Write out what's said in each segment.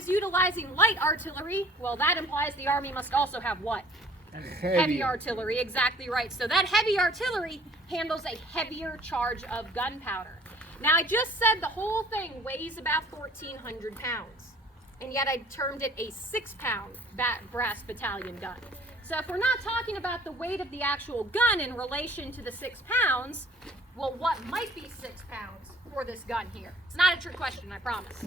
is utilizing light artillery, well, that implies the Army must also have what? Heavy artillery, exactly right. So that heavy artillery handles a heavier charge of gunpowder. Now, I just said the whole thing weighs about 1,400 pounds, and yet I termed it a 6-pound brass battalion gun. So if we're not talking about the weight of the actual gun in relation to the 6 pounds, well, what might be 6 pounds for this gun here? It's not a trick question, I promise.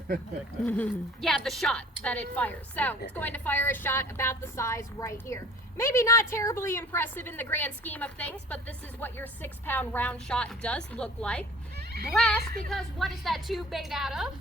Yeah, the shot that it fires. So it's going to fire a shot about the size right here. Maybe not terribly impressive in the grand scheme of things, but this is what your 6-pound round shot does look like. Brass, because what is that tube made out of?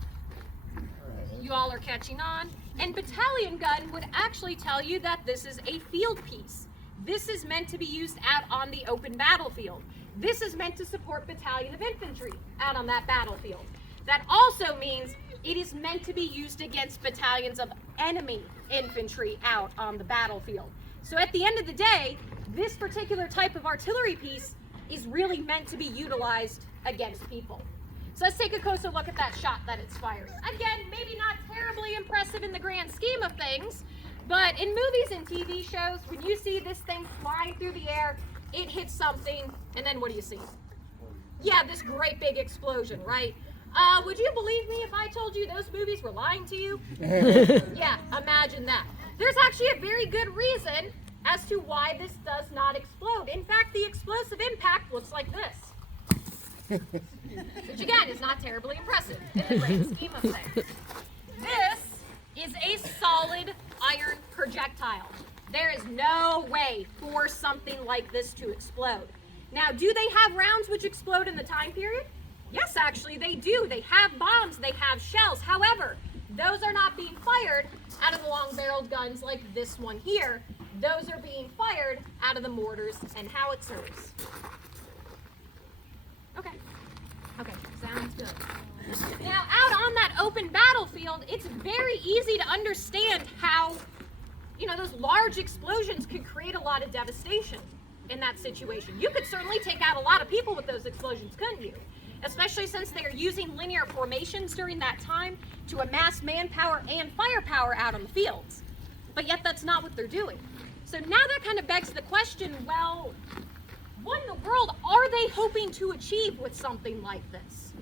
You all are catching on. And battalion gun would actually tell you that this is a field piece. This is meant to be used out on the open battlefield. This is meant to support battalion of infantry out on that battlefield. That also means it is meant to be used against battalions of enemy infantry out on the battlefield. So at the end of the day, this particular type of artillery piece is really meant to be utilized against people. So let's take a closer look at that shot that it's firing. Again, maybe not terribly impressive in the grand scheme of things, but in movies and TV shows, when you see this thing flying through the air, it hits something, and then what do you see? Yeah, this great big explosion, right? Would you believe me if I told you those movies were lying to you? Yeah, imagine that. There's actually a very good reason as to why this does not explode. In fact, the explosive impact looks like this. Which again is not terribly impressive in the grand scheme of things. This is a solid iron projectile. There is no way for something like this to explode. Now, do they have rounds which explode in the time period? Yes, actually they do. They have bombs, they have shells. However, those are not being fired out of the long-barreled guns like this one here. Those are being fired out of the mortars and howitzers. Okay, sounds good. Now, out on that open battlefield, it's very easy to understand how, those large explosions could create a lot of devastation in that situation. You could certainly take out a lot of people with those explosions, couldn't you? Especially since they're using linear formations during that time to amass manpower and firepower out on the fields. But yet that's not what they're doing. So now that kind of begs the question, well, what in the world are they hoping to achieve with something like this?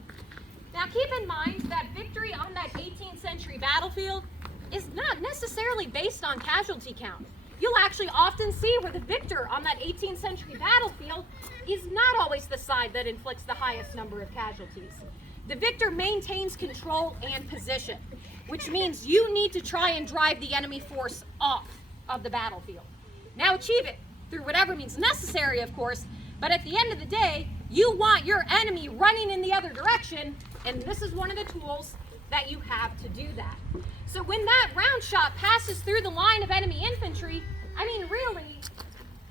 Now keep in mind that victory on that 18th century battlefield is not necessarily based on casualty count. You'll actually often see where the victor on that 18th century battlefield is not always the side that inflicts the highest number of casualties. The victor maintains control and position, which means you need to try and drive the enemy force off of the battlefield. Now achieve it through whatever means necessary, of course, but at the end of the day, you want your enemy running in the other direction, and this is one of the tools that you have to do that. So when that round shot passes through the line of enemy infantry, I mean, really,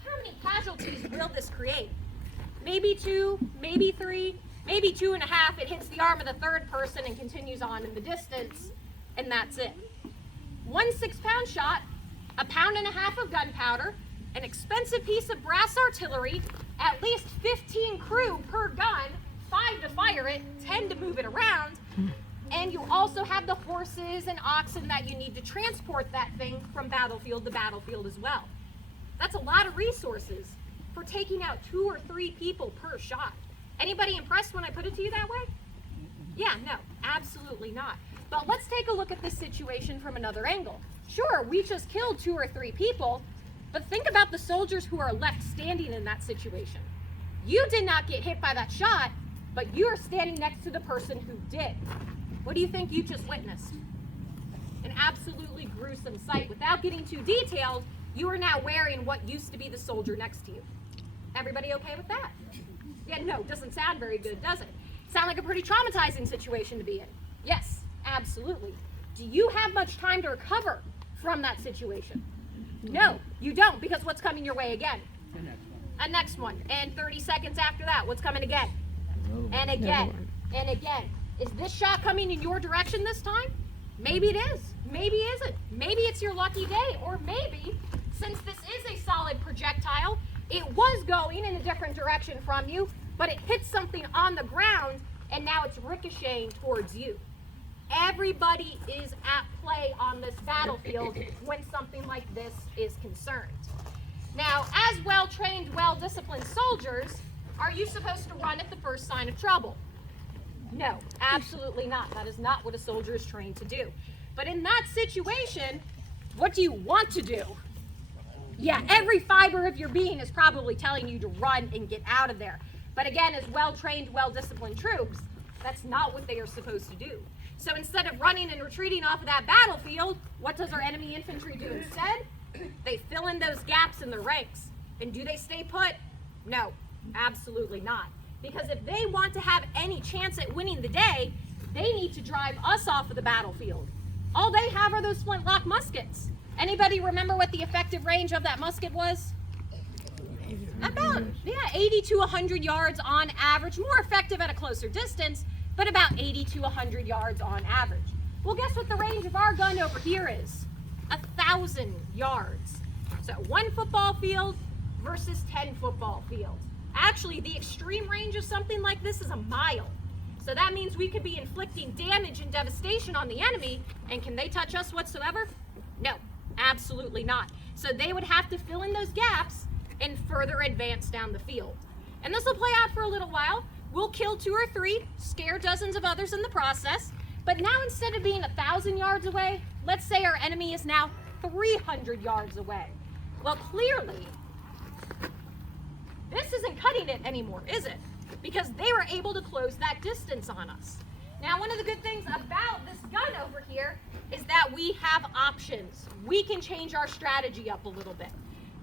how many casualties will this create? Maybe 2, maybe 3, maybe 2.5. It hits the arm of the third person and continues on in the distance, and that's it. 1 6-pound shot, 1.5 pounds of gunpowder, an expensive piece of brass artillery, at least 15 crew per gun, 5 to fire it, 10 to move it around, and you also have the horses and oxen that you need to transport that thing from battlefield to battlefield as well. That's a lot of resources for taking out 2 or 3 people per shot. Anybody impressed when I put it to you that way? Yeah, no, absolutely not. But let's take a look at this situation from another angle. Sure, we just killed 2 or 3 people, but think about the soldiers who are left standing in that situation. You did not get hit by that shot, but you are standing next to the person who did. What do you think you just witnessed? An absolutely gruesome sight. Without getting too detailed, you are now wearing what used to be the soldier next to you. Everybody okay with that? Yeah, no, doesn't sound very good, does it? Sound like a pretty traumatizing situation to be in. Yes, absolutely. Do you have much time to recover from that situation? No, you don't, because what's coming your way again? A next one. And 30 seconds after that, what's coming again? And again, and again. Is this shot coming in your direction this time? Maybe it is. Maybe it isn't. Maybe it's your lucky day. Or maybe, since this is a solid projectile, it was going in a different direction from you, but it hit something on the ground, and now it's ricocheting towards you. Everybody is at play on battlefield when something like this is concerned. Now, as well-trained, well-disciplined soldiers, are you supposed to run at the first sign of trouble? No, absolutely not. That is not what a soldier is trained to do. But in that situation, what do you want to do? Yeah, every fiber of your being is probably telling you to run and get out of there. But again, as well-trained, well-disciplined troops, that's not what they are supposed to do. So instead of running and retreating off of that battlefield, what does our enemy infantry do instead? They fill in those gaps in their ranks. And do they stay put? No, absolutely not. Because if they want to have any chance at winning the day, they need to drive us off of the battlefield. All they have are those flintlock muskets. Anybody remember what the effective range of that musket was? About, 80 to 100 yards on average. More effective at a closer distance, but about 80 to 100 yards on average. Well, guess what the range of our gun over here is? 1,000 yards. So 1 football field versus 10 football fields. Actually, the extreme range of something like this is a mile. So that means we could be inflicting damage and devastation on the enemy, and can they touch us whatsoever? No, absolutely not. So they would have to fill in those gaps and further advance down the field. And this will play out for a little while. We'll kill 2 or 3, scare dozens of others in the process. But now instead of being 1,000 yards away, let's say our enemy is now 300 yards away. Well, clearly, this isn't cutting it anymore, is it? Because they were able to close that distance on us. Now, one of the good things about this gun over here is that we have options. We can change our strategy up a little bit.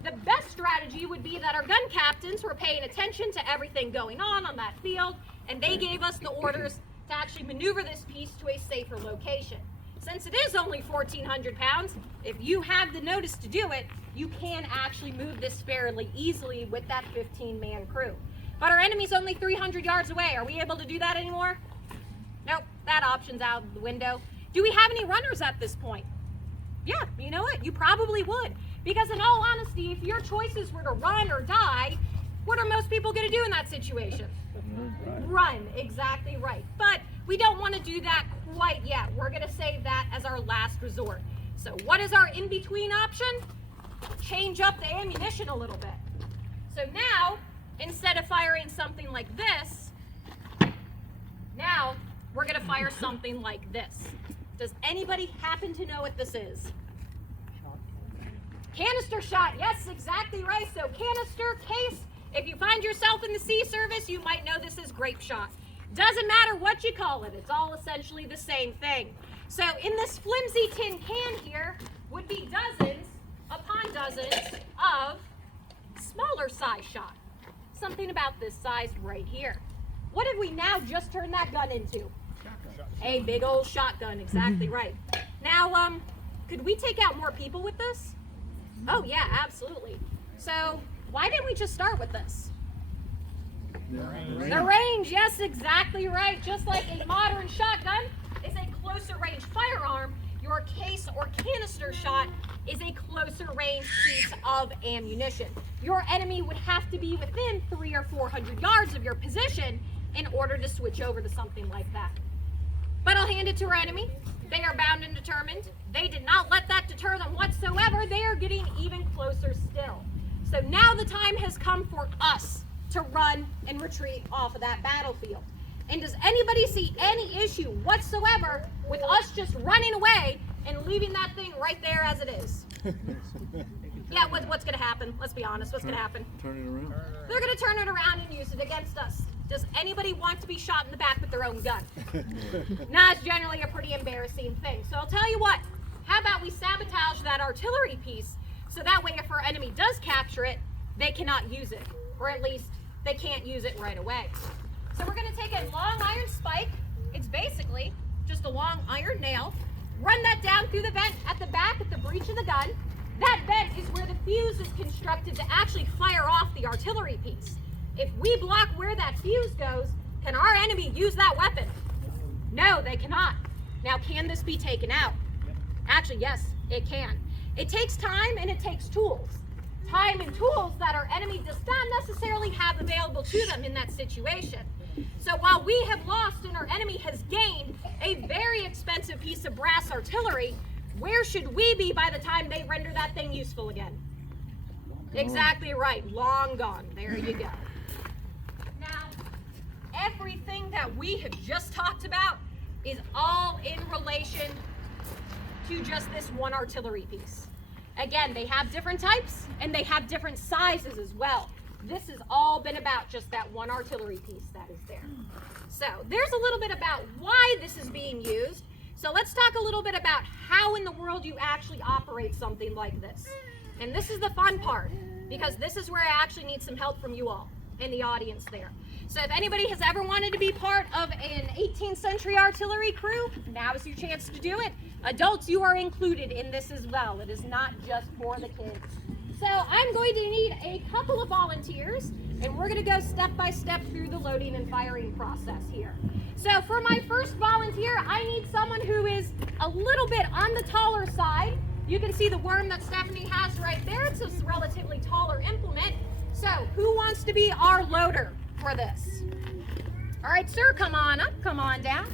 The best strategy would be that our gun captains were paying attention to everything going on that field, and they gave us the orders to actually maneuver this piece to a safer location. Since it is only 1,400 pounds, if you have the notice to do it, you can actually move this fairly easily with that 15-man crew. But our enemy's only 300 yards away. Are we able to do that anymore? Nope, that option's out the window. Do we have any runners at this point? Yeah, you know what? You probably would. Because in all honesty, if your choices were to run or die, what are most people going to do in that situation? Run, exactly right. But we don't want to do that quite yet. We're going to save that as our last resort. So what is our in-between option? Change up the ammunition a little bit. So now, instead of firing something like this, now we're going to fire something like this. Does anybody happen to know what this is? Canister shot. Yes, exactly right. So canister, case. If you find yourself in the sea service, you might know this is grape shot. Doesn't matter what you call it. It's all essentially the same thing. So in this flimsy tin can here would be dozens upon dozens of smaller size shot. Something about this size right here. What have we now just turned that gun into? A big old shotgun, exactly right. Now, could we take out more people with this? Oh yeah, absolutely. So why didn't we just start with this? The range, yes, exactly right. Just like a modern shotgun is a closer range firearm, your case or canister shot is a closer range piece of ammunition. Your enemy would have to be within 300 or 400 yards of your position in order to switch over to something like that. But I'll hand it to our enemy. They are bound and determined. They did not let that deter them whatsoever. They are getting even closer still. So now the time has come for us to run and retreat off of that battlefield. And does anybody see any issue whatsoever with us just running away and leaving that thing right there as it is? Yeah, what's going to happen? Let's be honest. What's going to happen? Turn it around. They're going to turn it around and use it against us. Does anybody want to be shot in the back with their own gun? Nah, it's generally a pretty embarrassing thing. So I'll tell you what. How about we sabotage that artillery piece so that way if our enemy does capture it, they cannot use it. Or at least they can't use it right away. So we're going to take a long iron spike. It's basically just a long iron nail. Run that down through the vent at the back at the breech of the gun. That vent is where the fuse is constructed to actually fire off the artillery piece. If we block where that fuse goes, can our enemy use that weapon? No, they cannot. Now, can this be taken out? Actually, yes, it can. It takes time and it takes tools. Time and tools that our enemy does not necessarily have available to them in that situation. So while we have lost and our enemy has gained a very expensive piece of brass artillery, where should we be by the time they render that thing useful again? Exactly right, long gone. There you go. Now, everything that we have just talked about is all in relation to just this one artillery piece. Again, they have different types and they have different sizes as well. This has all been about just that one artillery piece that is there. So there's a little bit about why this is being used. So let's talk a little bit about how in the world you actually operate something like this. And this is the fun part, because this is where I actually need some help from you all in the audience there. So if anybody has ever wanted to be part of an 18th century artillery crew, now is your chance to do it. Adults, you are included in this as well. It is not just for the kids. So I'm going to need a couple of volunteers, and we're going to go step by step through the loading and firing process here. So for my first volunteer, I need someone who is a little bit on the taller side. You can see the worm that Stephanie has right there. It's a relatively taller implement. So who wants to be our loader for this? All right, sir, come on up, come on down.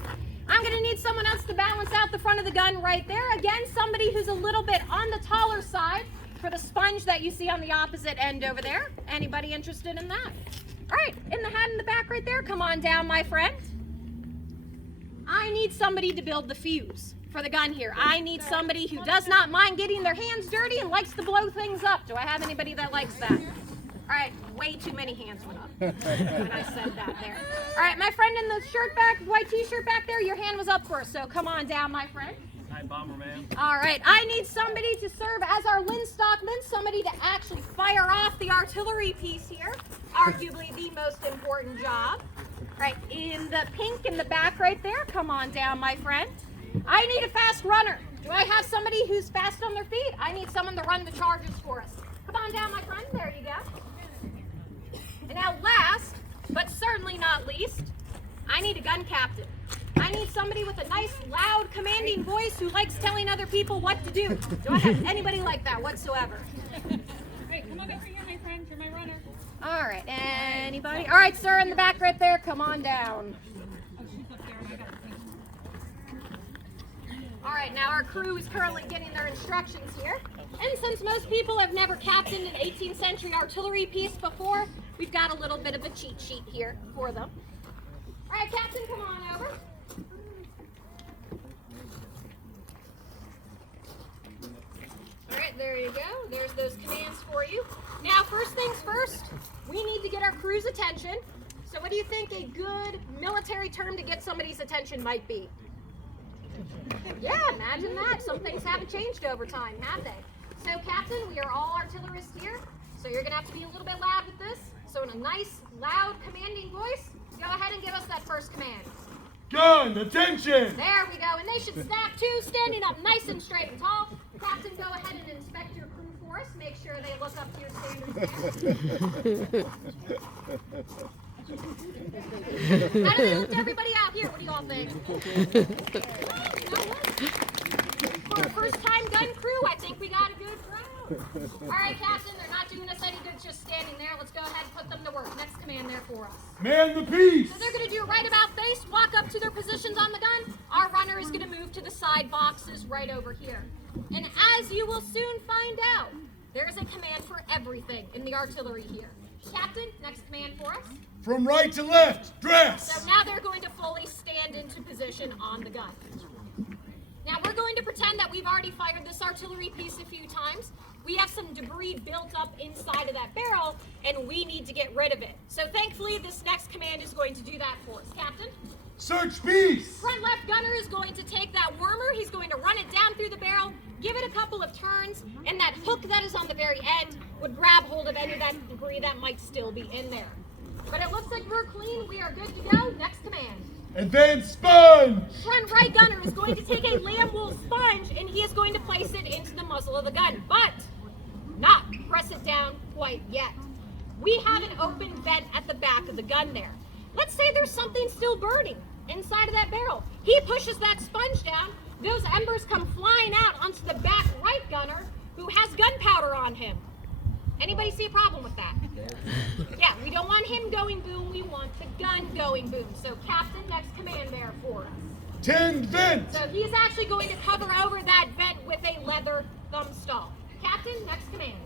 I'm going to need someone else to balance out the front of the gun right there. Again, somebody who's a little bit on the taller side for the sponge that you see on the opposite end over there. Anybody interested in that? All right, in the hat in the back right there, come on down, my friend. I need somebody to build the fuse for the gun here. I need somebody who does not mind getting their hands dirty and likes to blow things up. Do I have anybody that likes that? All right, way too many hands went up when I said that there. All right, my friend in the shirt back, white t-shirt back there, your hand was up first, so come on down, my friend. Hi, Bomberman. All right, I need somebody to serve as our Linstockman, somebody to actually fire off the artillery piece here, arguably the most important job. All right, in the pink in the back right there, come on down, my friend. I need a fast runner. Do I have somebody who's fast on their feet? I need someone to run the charges for us. Come on down, my friend. There you go. And now last, but certainly not least, I need a gun captain. I need somebody with a nice, loud, commanding voice who likes telling other people what to do. Do I have anybody like that whatsoever? Hey, come on over here, my friend. You're my runner. All right, anybody? All right, sir, in the back right there, come on down. Oh, she's up there, and I got the thing. All right, now our crew is currently getting their instructions here. And since most people have never captained an 18th century artillery piece before, we've got a little bit of a cheat sheet here for them. All right, Captain, come on over. All right, there you go. There's those commands for you. Now, first things first, we need to get our crew's attention. So what do you think a good military term to get somebody's attention might be? Yeah, imagine that. Some things haven't changed over time, have they? So, Captain, we are all artillerists here, so you're going to have to be a little bit loud with this. So in a nice, loud, commanding voice, go ahead and give us that first command. Gun, attention! There we go, and they should stack too, standing up nice and straight and tall. Captain, go ahead and inspect your crew for us. Make sure they look up to your standards. How do they lift everybody out here? What do you all think? For a first-time gun crew, I think we got a good crowd. All right, Captain, they're not doing us any good just standing there. Let's go ahead and put them to work. Next command there for us. Man the piece! So they're going to do right about face, walk up to their positions on the gun. Our runner is going to move to the side boxes right over here. And as you will soon find out, there is a command for everything in the artillery here. Captain, next command for us. From right to left, dress! So now they're going to fully stand into position on the gun. Now we're going to pretend that we've already fired this artillery piece a few times. We have some debris built up inside of that barrel, and we need to get rid of it. So thankfully, this next command is going to do that for us. Captain? Search piece! Front left gunner is going to take that wormer. He's going to run it down through the barrel, give it a couple of turns, and that hook that is on the very end would grab hold of any of that debris that might still be in there. But it looks like we're clean. We are good to go. Next command. And then sponge! Front right gunner is going to take a lamb wool sponge, and he is going to place it into the muzzle of the gun, but not press it down quite yet. We have an open vent at the back of the gun there. Let's say there's something still burning inside of that barrel. He pushes that sponge down, those embers come flying out onto the back right gunner who has gunpowder on him. Anybody see a problem with that? Yeah, we don't want him going boom, we want the gun going boom. So Captain, next command there for us. Tin vent. So he's actually going to cover over that vent with a leather thumb stall. Captain, next command.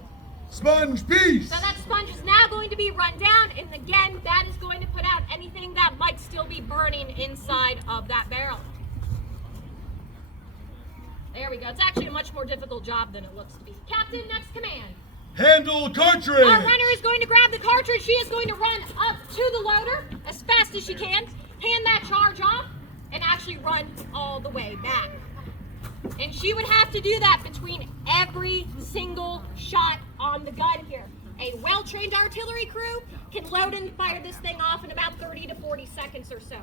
Sponge piece. So that sponge is now going to be run down, and again, that is going to put out anything that might still be burning inside of that barrel. There we go. It's actually a much more difficult job than it looks to be. Captain, next command. Handle cartridge. Our runner is going to grab the cartridge. She is going to run up to the loader as fast as she can, hand that charge off, and actually run all the way back. And she would have to do that between every single shot on the gun here. A well-trained artillery crew can load and fire this thing off in about 30 to 40 seconds or so.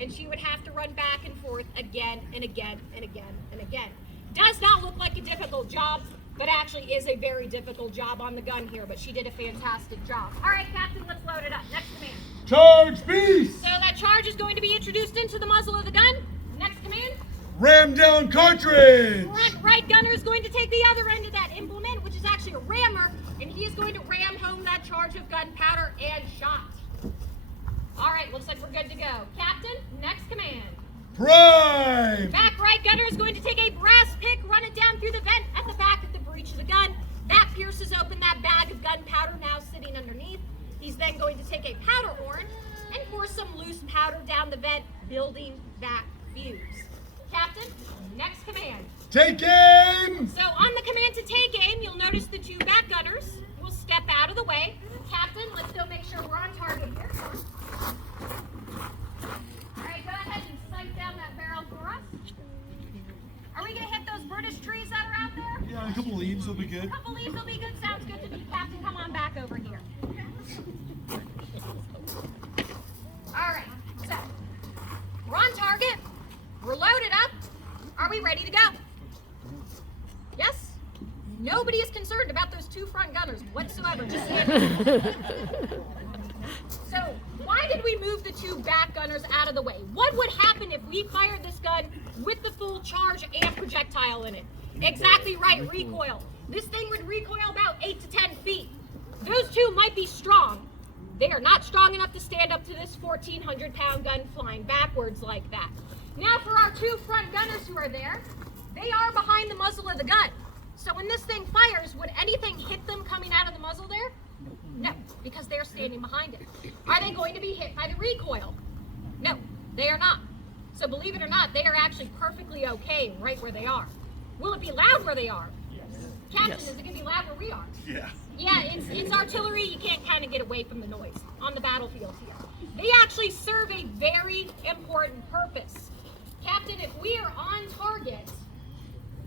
And she would have to run back and forth again and again and again and again. Does not look like a difficult job, but actually is a very difficult job on the gun here, but she did a fantastic job. All right, Captain, let's load it up. Next command. Charge piece. So that charge is going to be introduced into the muzzle of the gun. Next command. Ram down cartridge. Front right gunner is going to take the other end of that implement, which is actually a rammer, and he is going to ram home that charge of gunpowder and shot. All right, looks like we're good to go. Captain, next command. Prime. Back right gunner is going to take a brass pick, run it down through the vent at the back of the breech of the gun. That pierces open that bag of gunpowder now sitting underneath. He's then going to take a powder horn and pour some loose powder down the vent, building that fuse. Captain, next command. Take aim. So on the command to take aim, you'll notice the two back gunners will step out of the way. Captain, let's go make sure we're on target here. All right, go ahead and sight down that barrel for us. Are we going to hit those British trees that are out there? Yeah, a couple leaves will be good. A couple leaves will be good. Sounds good to me. Captain, come on back over here. All right, so we're on target. We're loaded up. Are we ready to go? Yes? Nobody is concerned about those two front gunners whatsoever. Just stand. So, why did we move the two back gunners out of the way? What would happen if we fired this gun with the full charge and projectile in it? Exactly right, recoil. This thing would recoil about 8 to 10 feet. Those two might be strong. They are not strong enough to stand up to this 1,400-pound gun flying backwards like that. Now for our two front gunners who are there, they are behind the muzzle of the gun. So when this thing fires, would anything hit them coming out of the muzzle there? No, because they're standing behind it. Are they going to be hit by the recoil? No, they are not. So believe it or not, they are actually perfectly okay right where they are. Will it be loud where they are? Captain, is it going to be loud where we are? Yeah. Yeah, it's artillery. You can't kind of get away from the noise on the battlefield here. They actually serve a very important purpose. Captain, if we are on target,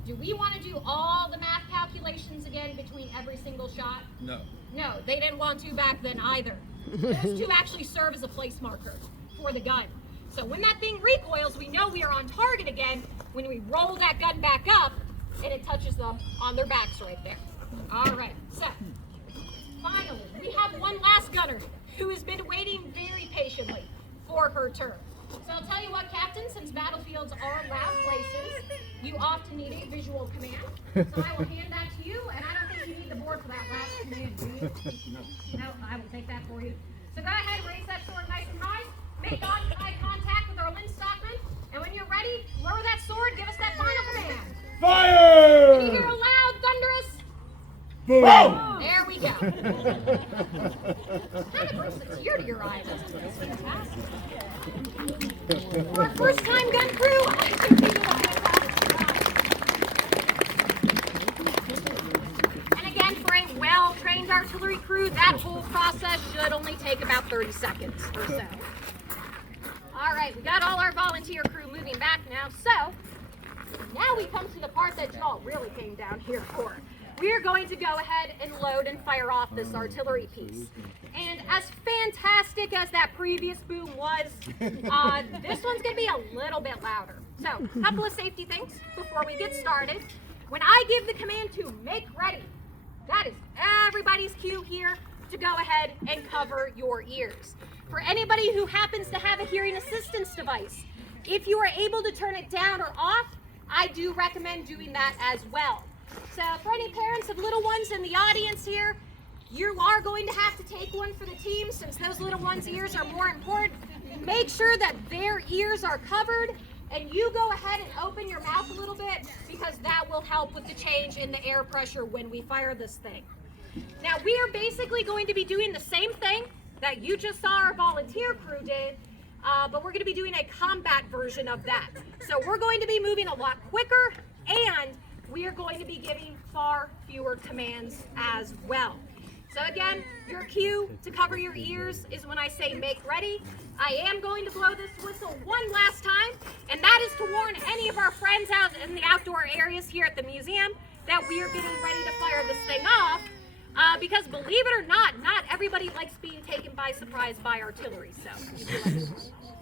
do we want to do all the math calculations again between every single shot? No. No, they didn't want to back then either. Those two actually serve as a place marker for the gun. So when that thing recoils, we know we are on target again when we roll that gun back up and it touches them on their backs right there. All right, so finally, we have one last gunner who has been waiting very patiently for her turn. So I'll tell you what, Captain, since battlefields are loud places, you often need a visual command. So I will hand that to you, and I don't think you need the board for that last command, do you? No, I will take that for you. So go ahead, raise that sword nice and high, make eye contact with our Lindstockman, and when you're ready, lower that sword, give us that final command. Fire! Can you hear a loud, thunderous? Boom! There we go. Kind of brings a tear to your eye. That's fantastic. For our first time gun crew, I think they did a fantastic job. And again, for a well-trained artillery crew, that whole process should only take about 30 seconds or so. All right, we got all our volunteer crew moving back now. So now we come to the part that y'all really came down here for. We are going to go ahead and load and fire off this artillery piece. And as fantastic as that previous boom was, this one's going to be a little bit louder. So, a couple of safety things before we get started. When I give the command to make ready, that is everybody's cue here to go ahead and cover your ears. For anybody who happens to have a hearing assistance device, if you are able to turn it down or off, I do recommend doing that as well. So for any parents of little ones in the audience here, you are going to have to take one for the team since those little ones' ears are more important. Make sure that their ears are covered and you go ahead and open your mouth a little bit because that will help with the change in the air pressure when we fire this thing. Now we are basically going to be doing the same thing that you just saw our volunteer crew did, but we're going to be doing a combat version of that. So we're going to be moving a lot quicker, and we are going to be giving far fewer commands as well. So again, your cue to cover your ears is when I say make ready. I am going to blow this whistle one last time, and that is to warn any of our friends out in the outdoor areas here at the museum that we are getting ready to fire this thing off. Because believe it or not everybody likes being taken by surprise by artillery. So you do let us know.